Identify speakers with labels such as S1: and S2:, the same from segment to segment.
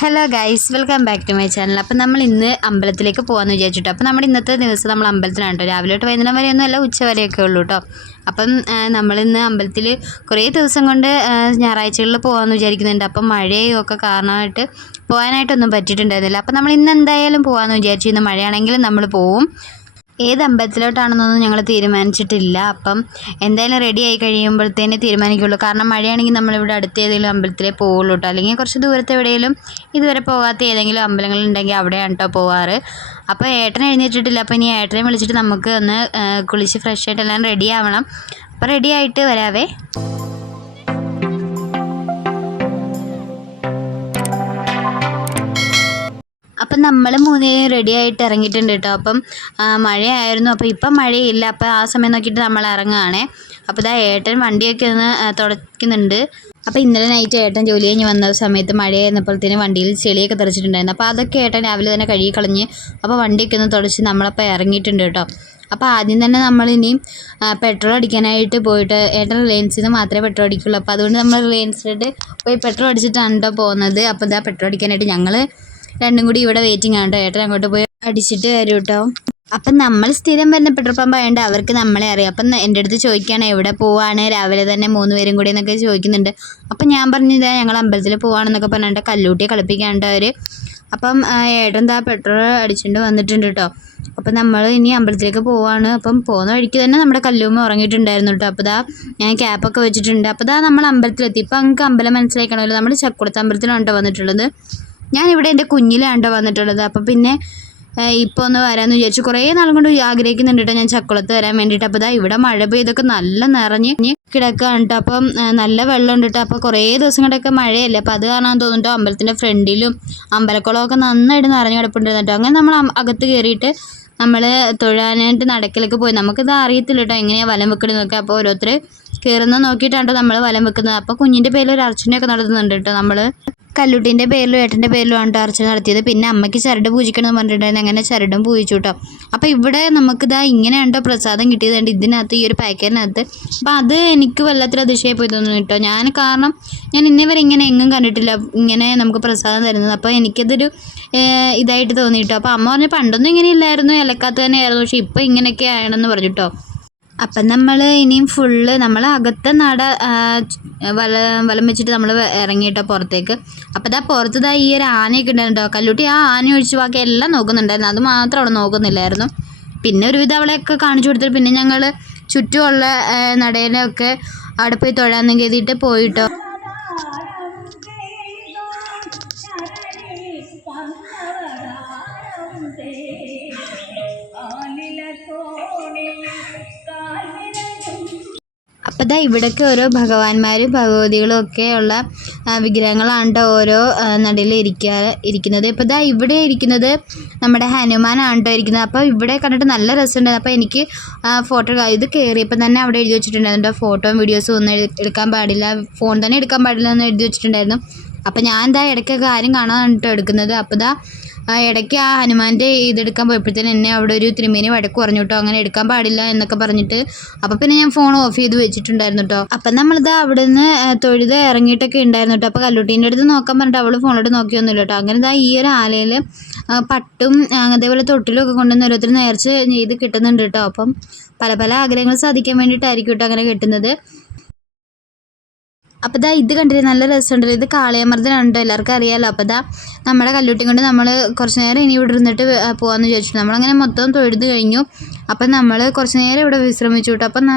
S1: Hello guys welcome back to my channel അപ്പം നമ്മൾ ഇന്ന് അമ്പലത്തിലേക്ക് പോകാമെന്ന് വിചാരിച്ചിട്ടോ. അപ്പം നമ്മുടെ ഇന്നത്തെ ദിവസം നമ്മൾ അമ്പലത്തിലാണ് കേട്ടോ രാവിലെ തൊട്ട് വൈകുന്നേരം വരെയൊന്നും അല്ല ഉച്ച വരെയൊക്കെ ഉള്ളൂ കേട്ടോ അപ്പം നമ്മളിന്ന് അമ്പലത്തിൽ കുറേ ദിവസം കൊണ്ട് ഞായറാഴ്ചകളിൽ പോകാമെന്ന് വിചാരിക്കുന്നുണ്ട്. അപ്പം മഴയും ഒക്കെ കാരണമായിട്ട് പോകാനായിട്ടൊന്നും പറ്റിയിട്ടുണ്ടായിരുന്നില്ല. അപ്പം നമ്മൾ ഇന്ന് എന്തായാലും പോകാമെന്ന് വിചാരിച്ചു ഇന്ന് മഴയാണെങ്കിലും നമ്മൾ പോവും. ഏത് അമ്പലത്തിലോട്ടാണെന്നൊന്നും ഞങ്ങൾ തീരുമാനിച്ചിട്ടില്ല. അപ്പം എന്തായാലും റെഡി ആയി കഴിയുമ്പോഴത്തേനെ തീരുമാനിക്കുള്ളൂ. കാരണം മഴയാണെങ്കിൽ നമ്മളിവിടെ അടുത്ത ഏതെങ്കിലും അമ്പലത്തിലേ പോവുള്ളൂ കേട്ടോ അല്ലെങ്കിൽ കുറച്ച് ദൂരത്ത് എവിടെയെങ്കിലും ഇതുവരെ പോകാത്ത ഏതെങ്കിലും അമ്പലങ്ങളുണ്ടെങ്കിൽ അവിടെയാണ് കേട്ടോ പോവാറ്. അപ്പോൾ ഏട്ടൻ എഴുന്നേറ്റിട്ടില്ല. അപ്പോൾ ഇനി ഏട്ടനെ വിളിച്ചിട്ട് നമുക്ക് ഒന്ന് കുളിച്ച് ഫ്രഷ് ആയിട്ട് എല്ലാം റെഡി ആവണം. അപ്പോൾ റെഡി ആയിട്ട് വരാവേ. അപ്പം നമ്മൾ മൂന്നുപേരും റെഡി ആയിട്ട് ഇറങ്ങിയിട്ടുണ്ട് കേട്ടോ. അപ്പം മഴയായിരുന്നു. അപ്പോൾ ഇപ്പം മഴയില്ല. അപ്പോൾ ആ സമയം നോക്കിയിട്ട് നമ്മൾ ഇറങ്ങുകയാണേ അപ്പോൾ ഇതാ ഏട്ടൻ വണ്ടിയൊക്കെ ഒന്ന് തുടയ്ക്കുന്നുണ്ട്. അപ്പോൾ ഇന്നലെ നൈറ്റ് ഏട്ടൻ ജോലി കഴിഞ്ഞ് വന്ന സമയത്ത് മഴയായിരുന്നപ്പോഴത്തേന് വണ്ടിയിൽ ചെളിയൊക്കെ തെറിച്ചിട്ടുണ്ടായിരുന്നു. അപ്പോൾ അതൊക്കെ ഏട്ടൻ രാവിലെ തന്നെ കഴുകി കളഞ്ഞ് അപ്പോൾ വണ്ടിയൊക്കെ ഒന്ന് തുടച്ച് നമ്മളപ്പോൾ ഇറങ്ങിയിട്ടുണ്ട് കേട്ടോ. അപ്പോൾ ആദ്യം തന്നെ നമ്മൾ ഇനിയും പെട്രോൾ അടിക്കാനായിട്ട് പോയിട്ട് ഏട്ടൻ റിലയൻസിൽ നിന്ന് മാത്രമേ പെട്രോൾ അടിക്കുള്ളൂ. അപ്പോൾ അതുകൊണ്ട് നമ്മൾ റിലയൻസിലോട്ട് പോയി പെട്രോൾ അടിച്ചിട്ടാണ് കേട്ടോ പോകുന്നത്. അപ്പോൾ ഇതാ പെട്രോൾ അടിക്കാനായിട്ട് ഞങ്ങൾ രണ്ടും കൂടി ഇവിടെ വെയിറ്റിംഗ് ആണ് കേട്ടോ ഏട്ടൻ അങ്ങോട്ട് പോയി അടിച്ചിട്ട് വരും കേട്ടോ അപ്പം നമ്മൾ സ്ഥിരം വരുന്ന പെട്രോൾ പമ്പ് ആയതുകൊണ്ട് അവർക്ക് നമ്മളെ അറിയാം. അപ്പം എന്റെ അടുത്ത് ചോദിക്കുകയാണ് എവിടെ പോവാണ്? രാവിലെ തന്നെ മൂന്ന് പേരും കൂടി എന്നൊക്കെ ചോദിക്കുന്നുണ്ട്. അപ്പം ഞാൻ പറഞ്ഞത് ഞങ്ങൾ അമ്പലത്തിൽ പോവാണെന്നൊക്കെ പറഞ്ഞിട്ട് കല്ലൂട്ടിയെ കളിപ്പിക്കാണ്ട് അവർ അപ്പം ഏട്ടൻ താ പെട്രോൾ അടിച്ചുകൊണ്ട് വന്നിട്ടുണ്ട് കേട്ടോ അപ്പം നമ്മൾ ഇനി അമ്പലത്തിലേക്ക് പോവാണ്. അപ്പം പോകുന്ന വഴിക്ക് തന്നെ നമ്മുടെ കല്ലൂമ്മ ഉറങ്ങിയിട്ടുണ്ടായിരുന്നു കേട്ടോ അപ്പോൾ ഇതാ ഞാൻ ക്യാപ്പൊക്കെ വെച്ചിട്ടുണ്ട്. അപ്പോൾ ഇതാ നമ്മൾ അമ്പലത്തിലെത്തി. ഇപ്പം നമുക്ക് അമ്പലം മനസ്സിലാക്കണമല്ലോ നമ്മൾ ചക്കുളത്ത് അമ്പലത്തിലാണ് വന്നിട്ടുള്ളത്? ഞാനിവിടെ എന്റെ കുഞ്ഞിലാണ്ടോ വന്നിട്ടുള്ളത്. അപ്പോൾ പിന്നെ ഇപ്പോൾ ഒന്ന് വരാമെന്ന് വിചാരിച്ചു കുറേ നാളും കൊണ്ട് ആഗ്രഹിക്കുന്നുണ്ട് കേട്ടോ ഞാൻ ചക്കുളത്ത് വരാൻ വേണ്ടിയിട്ട്. അപ്പോൾ ഇതാ ഇവിടെ മഴ പെയ്തൊക്കെ നല്ല നിറഞ്ഞ് കിടക്കുകയാണ് കേട്ടോ. അപ്പം നല്ല വെള്ളം ഉണ്ട് കേട്ടോ. അപ്പോൾ കുറേ ദിവസം കൊണ്ടൊക്കെ മഴയല്ലേ. അപ്പോൾ അത് കാണാൻ തോന്നുന്നുട്ടോ അമ്പലത്തിന്റെ ഫ്രണ്ടിലും അമ്പലക്കുളമൊക്കെ നന്നായിട്ട് നിറഞ്ഞു കിടപ്പുണ്ടായിരുന്നു കേട്ടോ. അങ്ങനെ നമ്മൾ അകത്ത് കയറിയിട്ട് നമ്മൾ തൊഴാനായിട്ട് നടക്കലൊക്കെ പോയി. നമുക്കിത് അറിയത്തില്ല കേട്ടോ എങ്ങനെയാണ് വലം വെക്കണമെന്നൊക്കെ അപ്പോൾ ഓരോരുത്തർ കയറുന്ന നോക്കിയിട്ടാണ് നമ്മൾ വലം വെക്കുന്നത്. അപ്പോൾ കുഞ്ഞിന്റെ പേരിൽ ഒരു അർച്ചനയൊക്കെ നടത്തുന്നുണ്ട് കേട്ടോ നമ്മൾ. കല്ലുട്ടീന്റെ പേരിലും ഏട്ടന്റെ പേരിലും ആണ് അർച്ചന നടത്തിയത്. പിന്നെ അമ്മയ്ക്ക് ചരട് പൂജിക്കണം എന്ന് പറഞ്ഞിട്ടുണ്ടായിരുന്നു. അങ്ങനെ ചരടും പൂജിച്ചു കേട്ടോ അപ്പോൾ ഇവിടെ നമുക്കിതാ ഇങ്ങനെയാണ് കേട്ടോ പ്രസാദം കിട്ടിയത് കണ്ട് ഇതിനകത്ത് ഈ ഒരു പാക്കറ്റിനകത്ത്. അപ്പോൾ അത് എനിക്ക് വല്ലാത്തൊരു അതിശയപ്പോയി പോയി തോന്നുന്നു കേട്ടോ ഞാൻ കാരണം ഞാൻ ഇന്നേ വരെ ഇങ്ങനെ എങ്ങും കണ്ടിട്ടില്ല ഇങ്ങനെ നമുക്ക് പ്രസാദം തരുന്നത്. അപ്പോൾ എനിക്കതൊരു ഇതായിട്ട് തോന്നി കേട്ടോ അപ്പോൾ അമ്മ പറഞ്ഞു പണ്ടൊന്നും ഇങ്ങനെ ഇല്ലായിരുന്നു. ഇലക്കാത്ത തന്നെയായിരുന്നു പക്ഷേ ഇപ്പോൾ ഇങ്ങനെയൊക്കെ ആണെന്ന് പറഞ്ഞു കേട്ടോ അപ്പം നമ്മൾ ഇനിയും ഫുള്ള് നമ്മൾ അകത്തെ നട വല വലം വെച്ചിട്ട് നമ്മൾ ഇറങ്ങിയിട്ടോ പുറത്തേക്ക്. അപ്പം ഇതാ പുറത്ത് ഈ ഒരു ആനയൊക്കെ ഉണ്ടായിരുന്നു കല്ലൂട്ടി ആ ആന ഒഴിച്ച് ബാക്കി എല്ലാം നോക്കുന്നുണ്ടായിരുന്നു. അത് മാത്രം അവിടെ നോക്കുന്നില്ലായിരുന്നു. പിന്നെ ഒരുവിധം അവളെയൊക്കെ കാണിച്ചു കൊടുത്തിട്ട് പിന്നെ ഞങ്ങൾ ചുറ്റുമുള്ള നടയിലൊക്കെ അവിടെ പോയി തൊഴാന്ന് കരുതിയിട്ട് പോയിട്ടോ. അപ്പോൾ ദാ ഇവിടൊക്കെ ഓരോ ഭഗവാന്മാരും ഭഗവതികളും ഒക്കെ ഉള്ള ആ, വിഗ്രഹങ്ങളാണ് കേട്ടോ ഓരോ നടയിൽ ഇരിക്കുക ഇരിക്കുന്നത്. ഇപ്പോൾ ദാ ഇവിടെ ഇരിക്കുന്നത് നമ്മുടെ ഹനുമാനാണ് കേട്ടോ ഇരിക്കുന്നത്. അപ്പോൾ ഇവിടെ കണ്ടിട്ട് നല്ല രസമുണ്ട്. അപ്പോൾ എനിക്ക് ഫോട്ടോ ഇത് കയറിയപ്പോൾ തന്നെ അവിടെ എഴുതി വെച്ചിട്ടുണ്ടായിരുന്നു. ട്ടോ ഫോട്ടോയും വീഡിയോസും ഒന്നും എടുക്കാൻ പാടില്ല. ഫോൺ തന്നെ എടുക്കാൻ പാടില്ല എന്ന് എഴുതി വെച്ചിട്ടുണ്ടായിരുന്നു. അപ്പോൾ ഞാൻ എന്താ ഇടയ്ക്കൊക്കെ ആരും കാണാൻ കേട്ടോ എടുക്കുന്നത്. അപ്പോൾ ദാ ഇടയ്ക്ക് ആ ഹനുമാന്റെ ഇതെടുക്കാൻ പോയപ്പോഴത്തേന് എന്നെ അവിടെ ഒരു തിരുമേനി വഴക്ക് പറഞ്ഞു കേട്ടോ അങ്ങനെ എടുക്കാൻ പാടില്ല എന്നൊക്കെ പറഞ്ഞിട്ട്. അപ്പോൾ പിന്നെ ഞാൻ ഫോൺ ഓഫ് ചെയ്ത് വെച്ചിട്ടുണ്ടായിരുന്നു കേട്ടോ അപ്പം നമ്മളിത് അവിടെ നിന്ന് തൊഴുത് ഇറങ്ങിയിട്ടൊക്കെ ഉണ്ടായിരുന്നു കേട്ടോ അപ്പോൾ കല്ലൂട്ടീന്റെ അടുത്ത് നോക്കാൻ പറഞ്ഞിട്ട് അവൾ ഫോണിലോട്ട് നോക്കിയൊന്നുമില്ല കേട്ടോ അങ്ങനെ ഇതാ ഈ ഒരു ആലയിൽ പട്ടും അതേപോലെ തൊട്ടിലും ഒക്കെ കൊണ്ടുവന്ന് ഓരോരുത്തർ നേർച്ച ചെയ്ത് കിട്ടുന്നുണ്ട് കേട്ടോ അപ്പം പല പല ആഗ്രഹങ്ങൾ സാധിക്കാൻ വേണ്ടിയിട്ടായിരിക്കും കേട്ടോ അങ്ങനെ കിട്ടുന്നത്. അപ്പോൾ ദാ ഇത് കണ്ടില്ലേ? നല്ല രസമുണ്ടല്ലോ. ഇത് കാളിയമർദ്ദനാണ് കേട്ടോ എല്ലാവർക്കും അറിയാമല്ലോ അപ്പോൾ ദാ നമ്മുടെ കല്ലുട്ടി കൊണ്ട് നമ്മൾ കുറച്ച് നേരം ഇനി ഇവിടെ ഇരുന്നിട്ട് പോകാമെന്ന് വിചാരിച്ചു. നമ്മളങ്ങനെ മൊത്തം തൊഴുത് കഴിഞ്ഞു. അപ്പം നമ്മൾ കുറച്ച് നേരം ഇവിടെ വിശ്രമിച്ചു കേട്ടോ അപ്പം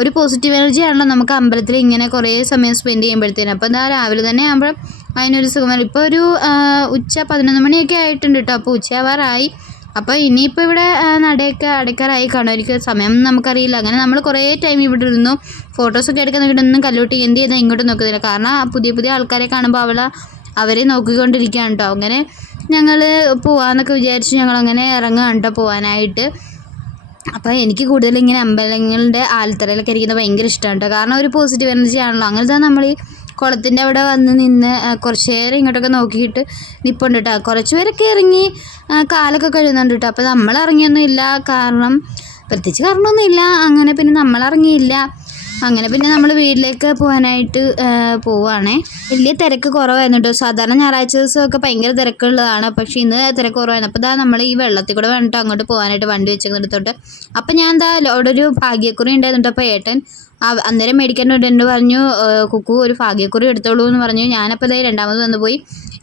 S1: ഒരു പോസിറ്റീവ് എനർജി ആണല്ലോ നമുക്ക് അമ്പലത്തിൽ ഇങ്ങനെ കുറേ സമയം സ്പെൻഡ് ചെയ്യുമ്പോഴത്തേനും. അപ്പം ദാ രാവിലെ തന്നെ ആകുമ്പോൾ അതിനൊരു സുഖം. ഇപ്പോൾ ഒരു ഉച്ച പതിനൊന്ന് മണിയൊക്കെ ആയിട്ടുണ്ട് കേട്ടോ അപ്പോൾ ഉച്ചയാവാറായി. അപ്പോൾ ഇനിയിപ്പോൾ ഇവിടെ നടയൊക്കെ അടയ്ക്കാറായി കാണുമായിരിക്കും സമയം നമുക്കറിയില്ല. അങ്ങനെ നമ്മൾ കുറേ ടൈം ഇവിടെ ഇരുന്നു. ഫോട്ടോസൊക്കെ എടുക്കാൻ നോക്കിയിട്ടൊന്നും കല്ലൂട്ടി എന്ത് ചെയ്താൽ ഇങ്ങോട്ട് നോക്കുന്നില്ല. കാരണം പുതിയ പുതിയ ആൾക്കാരെ കാണുമ്പോൾ അവളെ അവരെ നോക്കിക്കൊണ്ടിരിക്കുകയാണ് കേട്ടോ അങ്ങനെ ഞങ്ങൾ പോവാന്നൊക്കെ വിചാരിച്ച് ഞങ്ങളങ്ങനെ ഇറങ്ങുകയാണ് കേട്ടോ പോകാനായിട്ട് അപ്പോൾ എനിക്ക് കൂടുതൽ ഇങ്ങനെ അമ്പലങ്ങളുടെ ആൽത്തറയിലൊക്കെ ഇരിക്കുന്നത് ഭയങ്കര ഇഷ്ടമാണ് കേട്ടോ കാരണം ഒരു പോസിറ്റീവ് എനർജി ആണല്ലോ. അങ്ങനത്തെ നമ്മൾ ഈ കുളത്തിന്റെ അവിടെ വന്ന് നിന്ന് കുറച്ച് നേരം ഇങ്ങോട്ടൊക്കെ നോക്കിയിട്ട് നിൽപ്പുണ്ട് കേട്ടോ കുറച്ച് പേരൊക്കെ ഇറങ്ങി കാലൊക്കെ കഴുകുന്നുണ്ട് കേട്ടോ. അപ്പോൾ നമ്മൾ ഇറങ്ങിയൊന്നും ഇല്ല. കാരണം പ്രത്യേകിച്ച് കാരണമൊന്നുമില്ല അങ്ങനെ പിന്നെ നമ്മൾ ഇറങ്ങിയില്ല അങ്ങനെ പിന്നെ നമ്മൾ വീട്ടിലേക്ക് പോകാനായിട്ട് പോവുകയാണേ വലിയ തിരക്ക് കുറവായിരുന്നു കേട്ടോ. സാധാരണ ഞായറാഴ്ച ദിവസമൊക്കെ ഭയങ്കര തിരക്കുള്ളതാണ്. പക്ഷേ ഇന്ന് തിരക്ക് കുറവായിരുന്നു. അപ്പോൾ ഇതാ നമ്മൾ ഈ വെള്ളത്തിൽ കൂടെ വേണ്ടിട്ട് അങ്ങോട്ട് പോകാനായിട്ട് വണ്ടി വെച്ചിരുന്നിടത്തോട്ട് അപ്പം ഞാൻ എന്താ അവിടെ ഒരു ഭാഗ്യക്കുറി ഉണ്ടായിരുന്നു അപ്പോൾ ഏട്ടൻ അന്നേരം മേടിക്കാൻ വേണ്ടി പറഞ്ഞു കുക്കു ഒരു ഭാഗ്യക്കുറി എടുത്തോളൂ എന്ന് പറഞ്ഞു. ഞാനപ്പോൾ ഇതായി രണ്ടാമത് വന്ന് പോയി.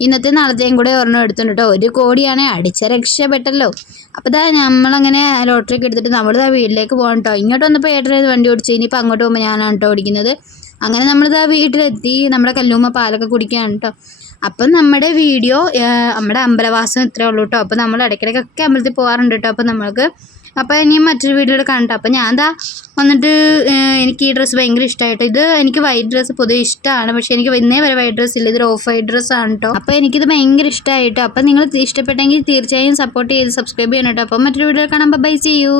S1: ഇന്നത്തെ നാളത്തെയും കൂടെ ഒരെണ്ണം എടുത്തിട്ടുണ്ട് കേട്ടോ ഒരു കോടിയാണ്. അടിച്ച രക്ഷപ്പെട്ടല്ലോ. അപ്പോൾ ഇതാ നമ്മളങ്ങനെ ലോട്ടറി ഒക്കെ എടുത്തിട്ട് നമ്മളിതാ വീട്ടിലേക്ക് പോകണം കേട്ടോ ഇങ്ങോട്ട് വന്നപ്പോൾ ഏട്ടൻ വണ്ടി ഓടിച്ചു. ഇനിയിപ്പോൾ അങ്ങോട്ട് പോകുമ്പോൾ ഞാനാണ് കേട്ടോ ഓടിക്കുന്നത്. അങ്ങനെ നമ്മളിതാ വീട്ടിലെത്തി. നമ്മുടെ കല്ലുമ്മ പാലൊക്കെ കുടിക്കുകയാണ് കേട്ടോ അപ്പം നമ്മുടെ വീഡിയോ നമ്മുടെ അമ്പലവാസം ഇത്രേ ഉള്ളൂ കേട്ടോ അപ്പോൾ നമ്മൾ ഇടയ്ക്കിടയ്ക്കൊക്കെ അമ്പലത്തിൽ പോകാറുണ്ട് കേട്ടോ അപ്പോൾ നമ്മൾക്ക് അപ്പോൾ ഇനി മറ്റൊരു വീഡിയോയിൽ കണ്ടോ? അപ്പോൾ ഞാൻ എന്താ വന്നിട്ട് എനിക്ക് ഈ ഡ്രസ്സ് ഭയങ്കര ഇഷ്ടമായിട്ടോ ഇത് എനിക്ക് വൈറ്റ് ഡ്രസ്സ് പൊതുവെ ഇഷ്ടമാണ് പക്ഷേ എനിക്ക് ഇന്നേ വരെ വൈറ്റ് ഡ്രസ്സ് ഇല്ല. ഇതൊരു ഓഫ് വൈറ്റ് ഡ്രസ്സ് ആണ് കേട്ടോ അപ്പോൾ എനിക്കിത് ഭയങ്കര ഇഷ്ടമായിട്ടോ അപ്പോൾ നിങ്ങൾ ഇഷ്ടപ്പെട്ടെങ്കിൽ തീർച്ചയായും സപ്പോർട്ട് ചെയ്ത് സബ്സ്ക്രൈബ് ചെയ്യണം കേട്ടോ അപ്പോൾ മറ്റൊരു വീഡിയോ കാണാം. ബൈ ചെയ്യൂ